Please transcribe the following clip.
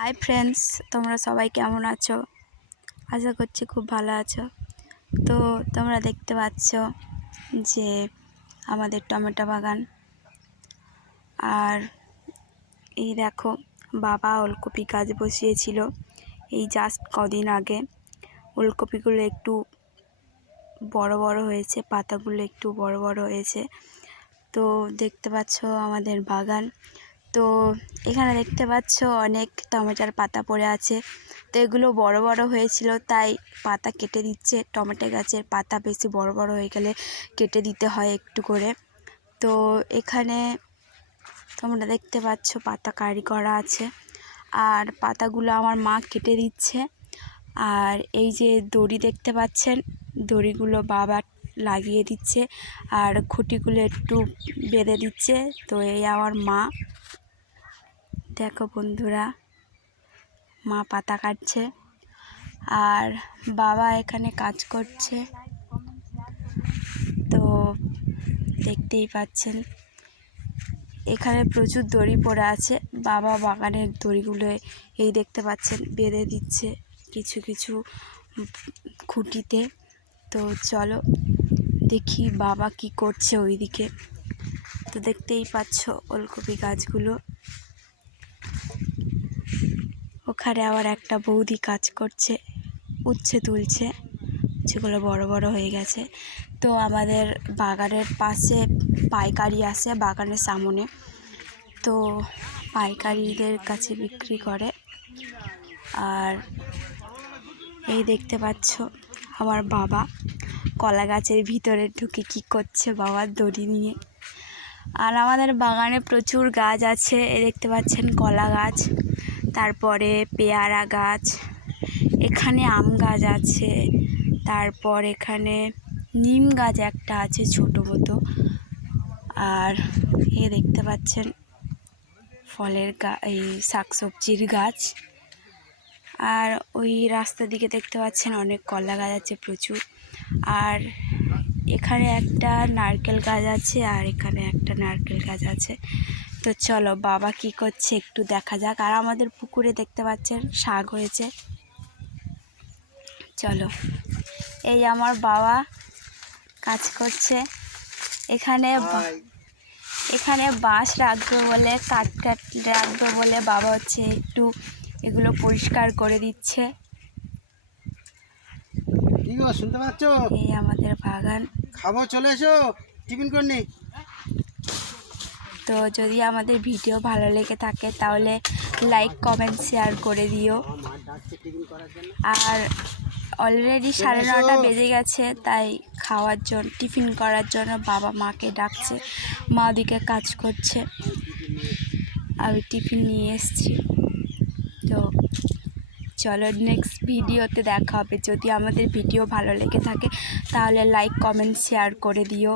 Hi friends, তোমরা সবাই কেমন আছো? আশা করছি খুব ভালো আছো। তো তোমরা দেখতে পাচ্ছ যে আমাদের টমেটো বাগান। আর এই দেখো, বাবা ওলকপি গাছ বসিয়েছিল এই জাস্ট কদিন আগে। ওলকপিগুলো একটু বড় বড় হয়েছে, পাতাগুলো একটু বড় বড় হয়েছে। তো দেখতে পাচ্ছ আমাদের বাগান। তো এখানে দেখতে পাচ্ছ অনেক টমেটোর পাতা পড়ে আছে। তো এগুলো বড় বড় হয়েছিল, তাই পাতা কেটে দিচ্ছে। টমেটো গাছের পাতা বেশি বড় বড় হয়ে গেলে কেটে দিতে হয় একটু করে। তো এখানে তোমরা দেখতে পাচ্ছ পাতা কারি করা আছে, আর পাতাগুলো আমার মা কেটে দিচ্ছে। আর এই যে দড়ি দেখতে পাচ্ছেন, দড়িগুলো বাবা লাগিয়ে দিচ্ছে, আর খুঁটিগুলো একটু বেঁধে দিচ্ছে। তো এই আমার মা, দেখো বন্ধুরা, মা পাতা কাটছে আর বাবা এখানে কাজ করছে। তো দেখতেই পাচ্ছেন এখানে প্রচুর দড়ি পড়ে আছে। বাবা বাগানের দড়িগুলো এই দেখতে পাচ্ছেন বেঁধে দিচ্ছে কিছু কিছু খুঁটিতে। তো চলো দেখি বাবা কি করছে ওইদিকে। তো দেখতেই পাচ্ছ ওলকপি গাছগুলো। ওখানে আবার একটা বৌদি কাজ করছে, উচ্ছে তুলছে, যেগুলো বড় বড় হয়ে গেছে। তো আমাদের বাগানের পাশে পাইকারি আসে বাগানের সামনে, তো পাইকারিদের কাছে বিক্রি করে। আর এই দেখতে পাচ্ছ আমার বাবা কলা গাছের ভিতরে ঢুকে কি করছে বাবার দড়ি নিয়ে। আর আমাদের বাগানে প্রচুর গাছ আছে, এই দেখতে পাচ্ছেন কলা গাছ, তারপরে পেয়ারা গাছ, এখানে আম গাছ আছে, তারপর এখানে নিম গাছ একটা আছে ছোটো মতো। আর এ দেখতে পাচ্ছেন ফলের এই শাকসবজির গাছ। আর ওই রাস্তার দিকে দেখতে পাচ্ছেন অনেক কলা গাছ আছে প্রচুর। আর এখানে একটা নারকেল গাছ আছে, আর এখানে একটা নারকেল গাছ আছে। তো চলো বাবা কি করছে একটু দেখা যাক। আর আমাদের পুকুরে দেখতে পাচ্ছেন শাক হয়েছে। চলো, এই আমার বাবা কাজ করছে। এখানে বাঁশ রাখবে বলে, কাঠ রাখবে বলে বাবা হচ্ছে একটু এগুলো পরিষ্কার করে দিচ্ছে। শুনতে পাচ্ছ? এই আমাদের বাগান। খাবো, চলে এসো, টিফিন করনি। তো যদি আমাদের ভিডিও ভালো লেগে থাকে তাহলে লাইক কমেন্ট শেয়ার করে দিও। আর অলরেডি 9:30 বেজে গেছে, তাই খাওয়ার জন্য টিফিন করার জন্য বাবা মাকে ডাকছে। মা ওদিকে কাজ করছে, আমি টিফিন নিয়ে এসেছি। তো চলো নেক্সট ভিডিওতে দেখা হবে। যদি আমাদের ভিডিও ভালো লেগে থাকে তাহলে লাইক কমেন্ট শেয়ার করে দিও।